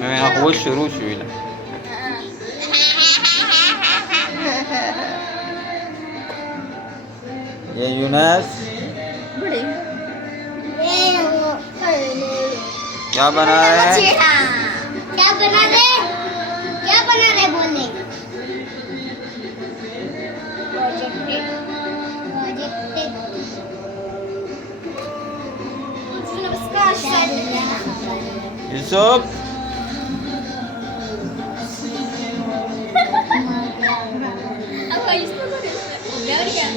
aku وشه يلا. يا يونس बड़े क्या बना रहे हैं? क्या बना रहे? क्या बना रहे बोलने? Yusuf apa itu Gabriel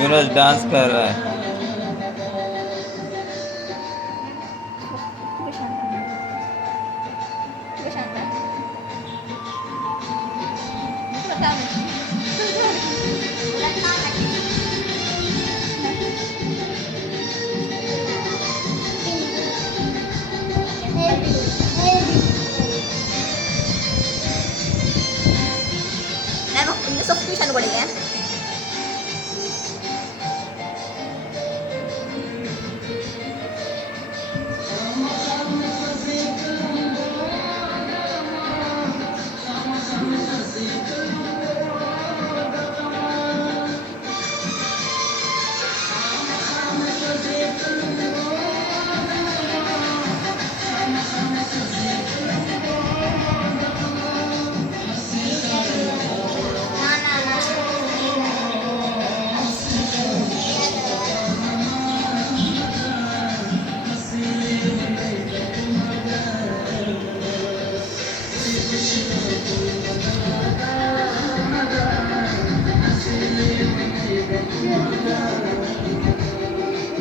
Yunus dance कर रहा है. ನಾನು ಇನ್ನು ಸ್ವಲ್ಪ ಟ್ಯೂಷನ್ ಕೊಡಿಗೆ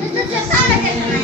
Itu siapa lagi?